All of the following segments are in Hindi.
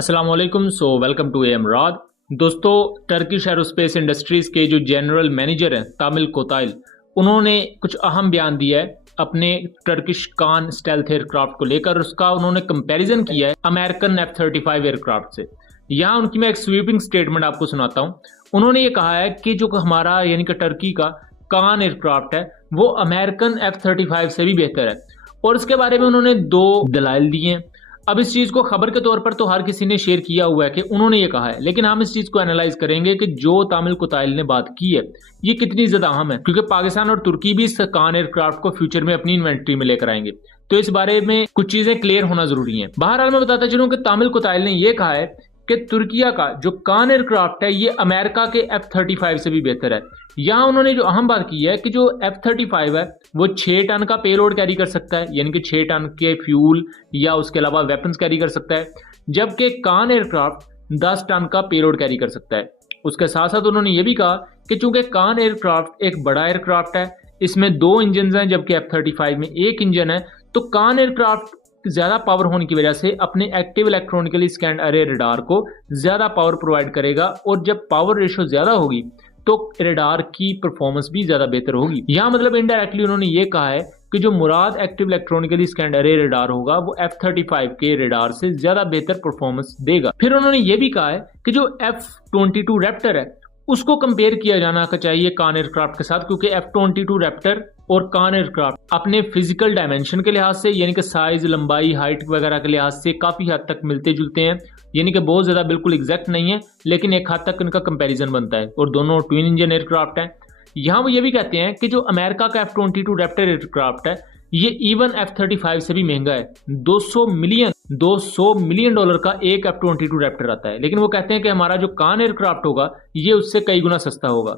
अस्सलाम वालेकुम। वेलकम टू एम राद। दोस्तों, टर्किश एरोस्पेस इंडस्ट्रीज के जो जनरल मैनेजर हैं तामिल कोताइल, उन्होंने कुछ अहम बयान दिया है अपने टर्किश कान स्टेल्थ एयरक्राफ्ट को लेकर। उसका उन्होंने कंपैरिजन किया है अमेरिकन F-35 एयरक्राफ्ट से। यहाँ उनकी मैं एक स्वीपिंग स्टेटमेंट आपको सुनाता हूँ। उन्होंने ये कहा है कि जो हमारा यानी कि टर्की का कान एयरक्राफ्ट है वो अमेरिकन F-35 से भी बेहतर है, और इसके बारे में उन्होंने दो दलाइल दिए हैं। अब इस चीज को खबर के तौर पर तो हर किसी ने शेयर किया हुआ है कि उन्होंने ये कहा है, लेकिन हम इस चीज को एनालाइज करेंगे कि जो तामिल कोताइल ने बात की है ये कितनी ज्यादा अहम है, क्योंकि पाकिस्तान और तुर्की भी इस कान एयरक्राफ्ट को फ्यूचर में अपनी इन्वेंट्री में लेकर आएंगे। तो इस बारे में कुछ चीजें क्लियर होना जरूरी है। बहरहाल मैं बताता चलूं कि तामिल कोताइल ने यह कहा है कि तुर्किया का जो कान एयरक्राफ्ट है ये अमेरिका के F-35 से भी बेहतर है। यहां उन्होंने जो अहम बात की है कि जो F-35 है वो 6 टन का पेलोड कैरी कर सकता है, यानी कि 6 टन के फ्यूल या उसके अलावा वेपन्स कैरी कर सकता है, जबकि कान एयरक्राफ्ट 10 टन का पेलोड कैरी कर सकता है। उसके साथ साथ उन्होंने ये भी कहा कि चूंकि कान एयरक्राफ्ट एक बड़ा एयरक्राफ्ट है, इसमें 2 इंजन हैं जबकि F-35 में 1 इंजन है, तो कान एयरक्राफ्ट ज्यादा पावर होने की वजह से अपने एक्टिव इलेक्ट्रॉनिकली स्कैन्ड अरे रडार को ज्यादा पावर प्रोवाइड करेगा, और जब पावर रेशो ज्यादा होगी तो रडार की परफॉर्मेंस भी ज्यादा बेहतर होगी। यहां मतलब इनडायरेक्टली उन्होंने ये कहा है कि जो मुराद एक्टिव इलेक्ट्रॉनिकली स्कैन्ड अरे रडार होगा वो F-35 के रडार से ज्यादा बेहतर परफॉर्मेंस देगा। फिर उन्होंने ये भी कहा है कि जो F-22 रैप्टर है उसको कंपेयर किया जाना चाहिए कान एयरक्राफ्ट के साथ, क्योंकि F-22 रैप्टर और कान एयरक्राफ्ट अपने फिजिकल डायमेंशन के लिहाज से, यानी कि साइज, लंबाई, हाइट वगैरह के लिहाज से काफी हद तक मिलते जुलते हैं, यानी कि बहुत ज्यादा बिल्कुल एग्जैक्ट नहीं है, लेकिन एक हद तक इनका कंपैरिजन बनता है, और दोनों ट्विन इंजन एयरक्राफ्ट हैं। यहाँ वो ये भी कहते हैं कि जो अमेरिका का F-22 रैप्टर एयरक्राफ्ट है ये इवन F-35 से भी महंगा है। 200 मिलियन डॉलर का एक F-22 रैप्टर आता है, लेकिन वो कहते हैं कि हमारा जो कान एयरक्राफ्ट होगा ये उससे कई गुना सस्ता होगा।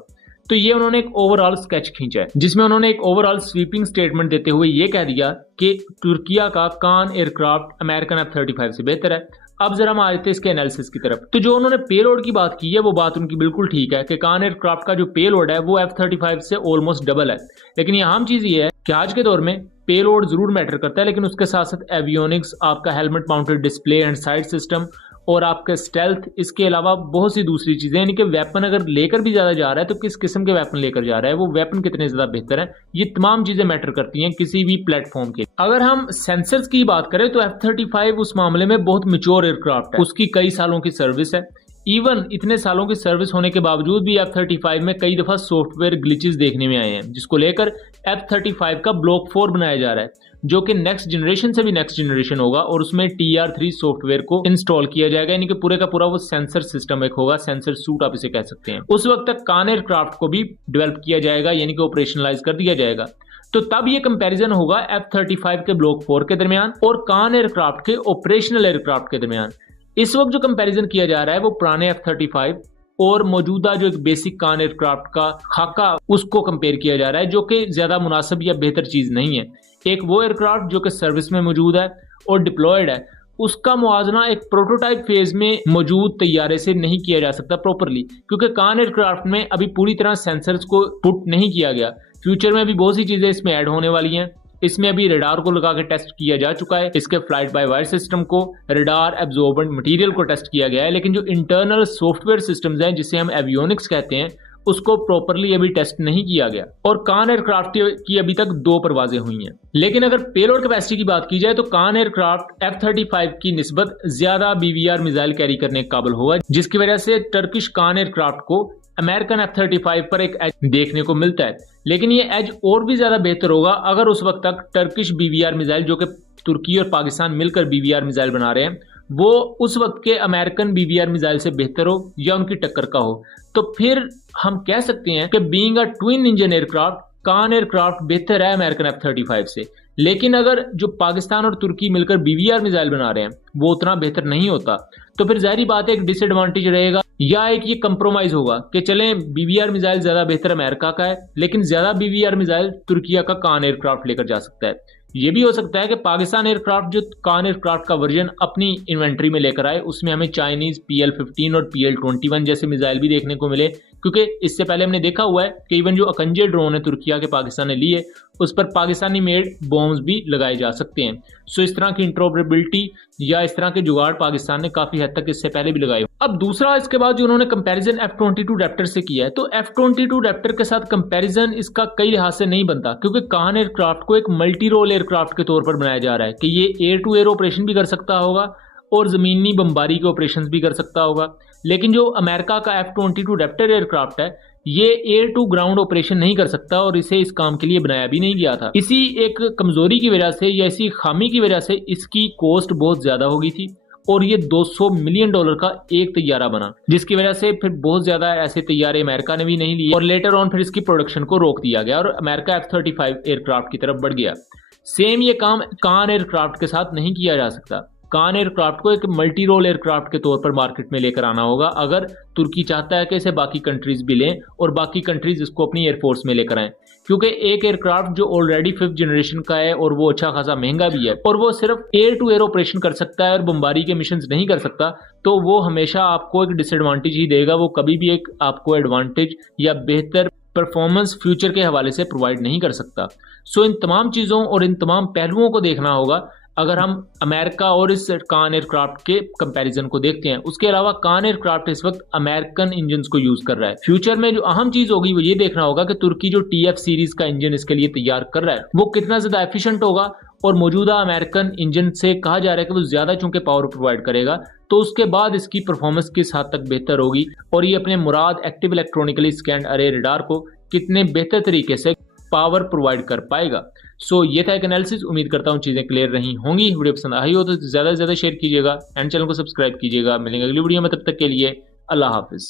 तो ये उन्होंने एक ओवरऑल स्केच खींचा है जिसमें उन्होंने एक ओवरऑल स्वीपिंग स्टेटमेंट देते हुए ये कह दिया कि तुर्किया का कान एयरक्राफ्ट अमेरिकन F-35 से बेहतर है। अब जरा हम आते हैं इसके एनालिसिस की तरफ। तो जो उन्होंने पेलोड की बात की है वो बात उनकी बिल्कुल ठीक है कि कान एयरक्राफ्ट का जो पेलोड है वो F-35 से ऑलमोस्ट डबल है, लेकिन ये अहम चीज ये है कि आज के दौर में पेलोड जरूर मैटर करता है, लेकिन उसके साथ साथ एवियोनिक्स, आपका helmet mounted display and side system, और आपका स्टेल्थ, इसके अलावा बहुत सी दूसरी चीजें, यानी कि वेपन अगर लेकर भी ज्यादा जा रहा है तो किस किस्म के वेपन लेकर जा रहा है, वो वेपन कितने ज्यादा बेहतर है, ये तमाम चीजें मैटर करती हैं किसी भी प्लेटफॉर्म के। अगर हम सेंसर्स की बात करें तो F-35 उस मामले में बहुत मैच्योर एयरक्राफ्ट है, उसकी कई सालों की सर्विस है। इवन इतने सालों की सर्विस होने के बावजूद भी F-35 में कई दफा सॉफ्टवेयर ग्लिचेस देखने में आए हैं, जिसको लेकर F-35 का ब्लॉक 4 बनाया जा रहा है, जो कि नेक्स्ट जनरेशन से भी नेक्स्ट जनरेशन होगा, और उसमें TR3 सॉफ्टवेयर को इंस्टॉल किया जाएगा, यानी कि पूरे का पूरा वो सेंसर सिस्टम एक होगा, सेंसर सूट आप इसे कह सकते हैं। उस वक्त तक कान एयरक्राफ्ट को भी डेवलप किया जाएगा, यानी कि ऑपरेशनलाइज कर दिया जाएगा। तो तब ये कंपैरिजन होगा F-35 के ब्लॉक 4 के दरमियान और कान एयरक्राफ्ट के ऑपरेशनल एयरक्राफ्ट के दरमियान। इस वक्त जो कंपैरिजन किया जा रहा है वो पुराने F-35 और मौजूदा जो एक बेसिक कान एयरक्राफ्ट का खाका उसको कंपेयर किया जा रहा है, जो कि ज्यादा मुनासिब या बेहतर चीज नहीं है। एक वो एयरक्राफ्ट जो कि सर्विस में मौजूद है और डिप्लॉयड है, उसका मुआवजा एक प्रोटोटाइप फेज में मौजूद तैयारे से नहीं किया जा सकता प्रॉपरली, क्योंकि कान एयरक्राफ्ट में अभी पूरी तरह सेंसर्स को पुट नहीं किया गया। फ्यूचर में अभी बहुत सी चीजें इसमें ऐड होने वाली हैं। इसमें अभी रडार को लगा के टेस्ट किया जा चुका है, इसके फ्लाइट बाय वायर सिस्टम को, रडार एब्जॉर्बेंट मटेरियल को टेस्ट किया गया है, लेकिन जो इंटरनल सॉफ्टवेयर सिस्टम्स हैं जिसे हम एवियोनिक्स कहते हैं उसको प्रॉपरली अभी टेस्ट नहीं किया गया। और कान एयरक्राफ्ट की अभी तक 2 परवाजें हुई हैं। लेकिन अगर पेलोड कैपेसिटी की बात की जाए तो कान एयरक्राफ्ट F-35 की निस्बत ज्यादा BVR मिसाइल कैरी करने के काबिल होगा, जिसकी वजह से टर्किश कान एयरक्राफ्ट को अमेरिकन F-35 पर एक एज देखने को मिलता है। लेकिन ये एज और भी ज्यादा बेहतर होगा अगर उस वक्त तक टर्किश BVR मिसाइल, जो कि तुर्की और पाकिस्तान मिलकर BVR मिसाइल बना रहे हैं, वो उस वक्त के अमेरिकन BVR मिसाइल से बेहतर हो या उनकी टक्कर का हो, तो फिर हम कह सकते हैं कि being a twin engine aircraft कान एयरक्राफ्ट बेहतर है अमेरिकन F-35 से। लेकिन अगर जो पाकिस्तान और तुर्की मिलकर BVR मिसाइल बना रहे हैं वो उतना बेहतर नहीं होता, तो फिर जाहिर बात है एक डिसएडवांटेज रहेगा, या एक ये कंप्रोमाइज होगा कि चलें BVR मिसाइल ज्यादा बेहतर अमेरिका का है, लेकिन ज्यादा BVR मिसाइल तुर्किया का कान एयरक्राफ्ट लेकर जा सकता है। ये भी हो सकता है कि पाकिस्तान एयरक्राफ्ट जो कान एयरक्राफ्ट का वर्जन अपनी इन्वेंट्री में लेकर आए, उसमें हमें चाइनीज PL-15 और PL-21 जैसे मिसाइल भी देखने को मिले, क्योंकि इससे पहले हमने देखा हुआ है कि इवन जो अकंजे ड्रोन है तुर्किया के पाकिस्तान ने लिए, उस पर पाकिस्तानी मेड बॉम्ब्स भी लगाए जा सकते हैं। सो इस तरह की इंट्रोपरेबिलिटी या इस तरह के जुगाड़ पाकिस्तान ने काफी हद तक इससे पहले भी लगाए। अब दूसरा, इसके बाद जो उन्होंने कंपैरिजन F-22 रैप्टर से किया है, तो F-22 रैप्टर के साथ कंपैरिजन इसका कई लिहाज से नहीं बनता, क्योंकि कान एयरक्राफ्ट को एक मल्टी रोल एयरक्राफ्ट के तौर पर बनाया जा रहा है कि ये एयर टू एयर ऑपरेशन भी कर सकता होगा और जमीनी बमबारी के ऑपरेशंस भी कर सकता होगा। लेकिन जो अमेरिका का F-22 रैप्टर एयरक्राफ्ट है, ये एयर टू ग्राउंड ऑपरेशन नहीं कर सकता और इसे इस काम के लिए बनाया भी नहीं गया था। इसी एक कमजोरी की वजह से या इसी खामी की वजह से इसकी कॉस्ट बहुत ज्यादा हो गई थी और ये $200 मिलियन का एक तैयारा बना, जिसकी वजह से फिर बहुत ज्यादा ऐसे तैयारे अमेरिका ने भी नहीं लिए और लेटर ऑन फिर इसकी प्रोडक्शन को रोक दिया गया और अमेरिका F-35 एयरक्राफ्ट की तरफ बढ़ गया। सेम ये काम कान एयरक्राफ्ट के साथ नहीं किया जा सकता। कान एयरक्राफ्ट को एक मल्टी रोल एयरक्राफ्ट के तौर पर मार्केट में लेकर आना होगा अगर तुर्की चाहता है कि इसे बाकी कंट्रीज भी लें और बाकी कंट्रीज इसको अपनी एयरफोर्स में लेकर आएं, क्योंकि एक एयरक्राफ्ट जो ऑलरेडी 5th जनरेशन का है और वो अच्छा खासा महंगा भी है और वो सिर्फ एयर टू एयर ऑपरेशन कर सकता है और बमबारी के मिशन नहीं कर सकता, तो वो हमेशा आपको एक डिसएडवांटेज ही देगा। वो कभी भी एक आपको एडवांटेज या बेहतर परफॉर्मेंस फ्यूचर के हवाले से प्रोवाइड नहीं कर सकता। सो इन तमाम चीज़ों और इन तमाम पहलुओं को देखना होगा अगर हम अमेरिका और इस कान एयरक्राफ्ट के कंपैरिजन को देखते हैं। उसके अलावा कान एयरक्राफ्ट इस वक्त अमेरिकन इंजन्स को यूज कर रहा है। फ्यूचर में जो अहम चीज होगी वो ये देखना होगा कि तुर्की जो TF सीरीज का इंजन इसके लिए तैयार कर रहा है वो कितना ज्यादा एफिशिएंट होगा और मौजूदा अमेरिकन इंजन से कहा जा रहा है कि वो ज्यादा चूंकि पावर प्रोवाइड करेगा, तो उसके बाद इसकी परफॉर्मेंस किस हद तक बेहतर होगी और ये अपने मुराद एक्टिव इलेक्ट्रॉनिकली स्कैन्ड अरे रडार को कितने बेहतर तरीके से पावर प्रोवाइड कर पाएगा। सो ये था एक एनालिसिस। उम्मीद करता हूँ चीजें क्लियर रही होंगी। वीडियो पसंद आई हो तो ज्यादा से ज्यादा शेयर कीजिएगा एंड चैनल को सब्सक्राइब कीजिएगा। मिलेंगे अगली वीडियो में, तब तक के लिए अल्लाह हाफिज।